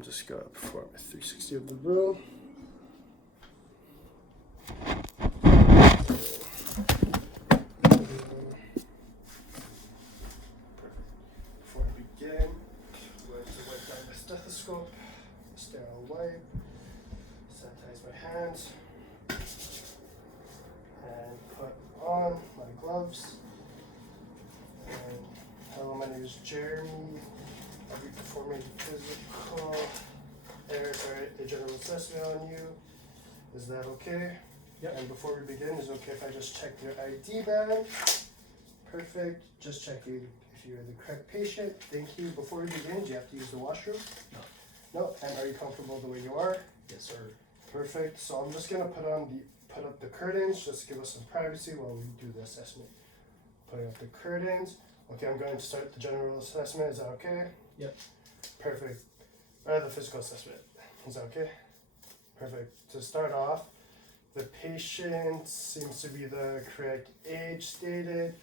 I'm just going to perform a 360 of the room. Before I begin, I'm going to wipe down my stethoscope, sterile wipe, sanitize my hands, and put on my gloves. And hello, my name is Jeremy. I'll be performing physical a general assessment on you. Is that okay? Yep. And before we begin, is it okay if I just check your ID band? Perfect. Just checking if you're the correct patient. Thank you. Before we begin, do you have to use the washroom? No. No. And are you comfortable the way you are? Yes, sir. Perfect. So I'm just gonna put up the curtains, just to give us some privacy while we do the assessment. Putting up the curtains. Okay, I'm going to start the general assessment. Is that okay? Yep. Perfect. The physical assessment. Is that okay? Perfect. To start off, the patient seems to be the correct age stated,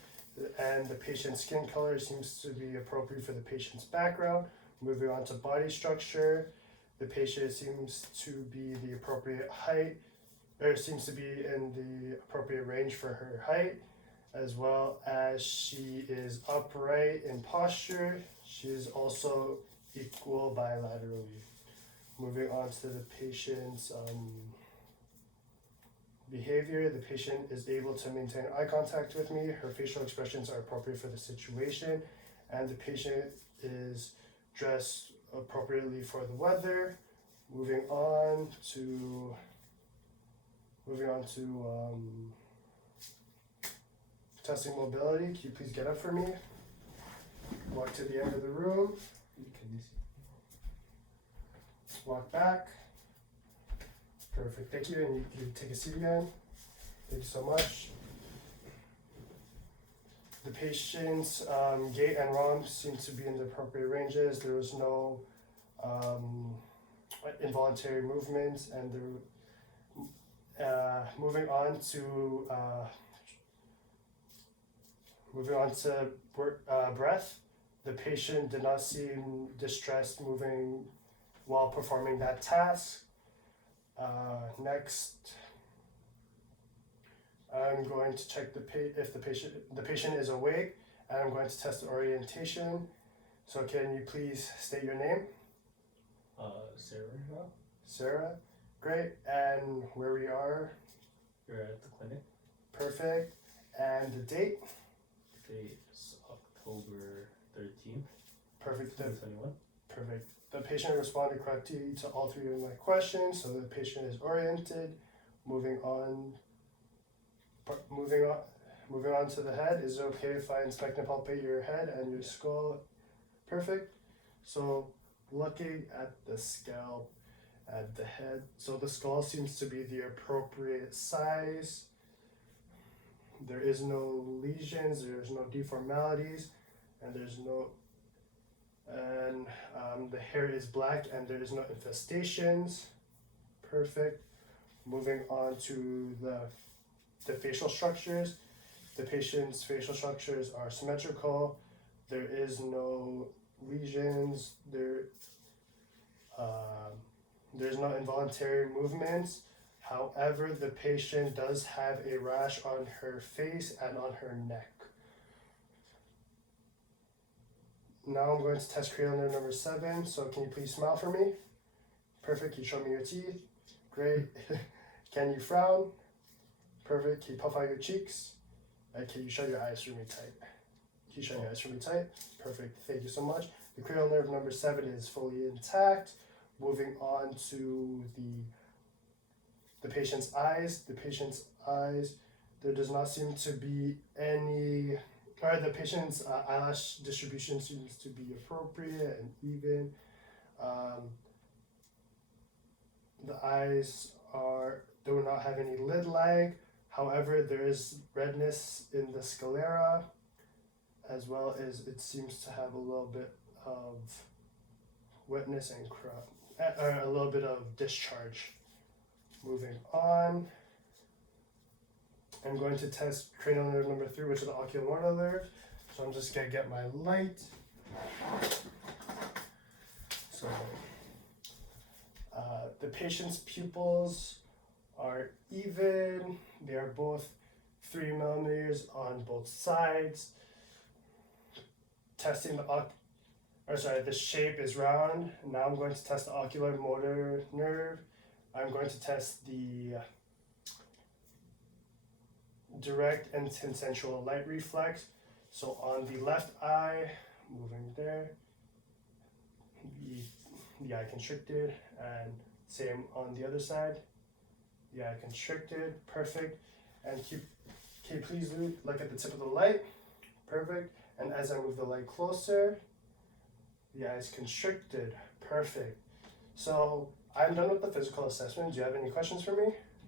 and the patient's skin color seems to be appropriate for the patient's background. Moving on to body structure, the patient seems to be the appropriate height, or seems to be in the appropriate range for her height, as well as she is upright in posture. She is also equal bilaterally. Moving on to the patient's behavior, the patient is able to maintain eye contact with me. Her facial expressions are appropriate for the situation, and the patient is dressed appropriately for the weather. Moving on to testing mobility. Can you please get up for me? Walk to the end of the room. Walk back. Perfect. Thank you. And you can take a seat again. Thank you so much. The patient's gait and ROM seem to be in the appropriate ranges. There was no involuntary movements, and moving on to breath. The patient did not seem distressed moving while performing that task. Next, I'm going to check if the patient is awake, and I'm going to test the orientation. So can you please state your name? Sarah. Sarah. Great. And where we are? You're at the clinic. Perfect. And the date? The date is October 13th. Perfect. 2021. Perfect. The patient responded correctly to all three of my questions, so the patient is oriented. Moving on to the head. Is it okay if I inspect and palpate your head and your skull? Perfect. So looking at the scalp, at the head, so the skull seems to be the appropriate size. There is no lesions, there's no deformalities, and the hair is black and there is no infestations. Perfect. Moving on to the facial structures. The patient's facial structures are symmetrical. There is no lesions. There's no involuntary movements. However, the patient does have a rash on her face and on her neck. Now I'm going to test cranial nerve number 7. So can you please smile for me? Perfect. Can you show me your teeth? Great. Can you frown? Perfect. Can you puff out your cheeks? And can you shut your eyes for me tight? Can you shut your eyes for me tight? Perfect. Thank you so much. The cranial nerve number 7 is fully intact. Moving on to the patient's eyes. The patient's eyes, there does not seem to be any, or the patient's eyelash distribution seems to be appropriate and even. The eyes do not have any lid lag. However, there is redness in the sclera, as well as it seems to have a little bit of wetness and a little bit of discharge. Moving on, I'm going to test cranial nerve number 3, which is the oculomotor nerve. So I'm just gonna get my light. So The patient's pupils are even. They are both 3 millimeters on both sides. Testing the shape is round. Now I'm going to test the ocular motor nerve. I'm going to test the direct and consensual light reflex. So on the left eye, moving there, the eye constricted, and same on the other side, the eye constricted, perfect. And can you please look at the tip of the light, perfect. And as I move the light closer, the eye is constricted, perfect. So I'm done with the physical assessment. Do you have any questions for me?